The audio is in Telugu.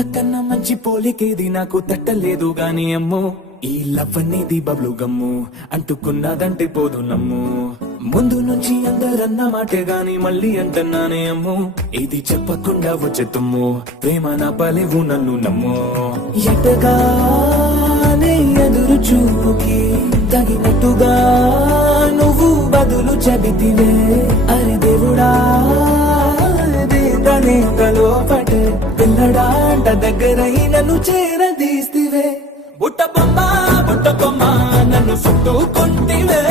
ఇంతకన్నా మంచి పోలికేది నాకు తట్టలేదు గాని అమ్మో ఈ లవ్ అనేది బబ్లు గమ్ము అంటుకున్నదంటే పోదు నమ్ము ముందు నుంచి అందరన్న మాటే గాని మళ్ళీ అంటున్నానే అమ్ము ఇది చెప్పకుండా వచ్చే తుమ్ము ప్రేమ నా పలేవు నన్ను నమ్ము ఎటగానే ఎదురు చూపుకి తగినట్టుగా నువ్వు బదులు చెబితివే అరే దేవుడా తనేకలో పటే పిల్లడాంట దగ్గరై నన్ను చేరదీస్తివే బుట్ట బొమ్మ నన్ను చుట్టుకుంటివే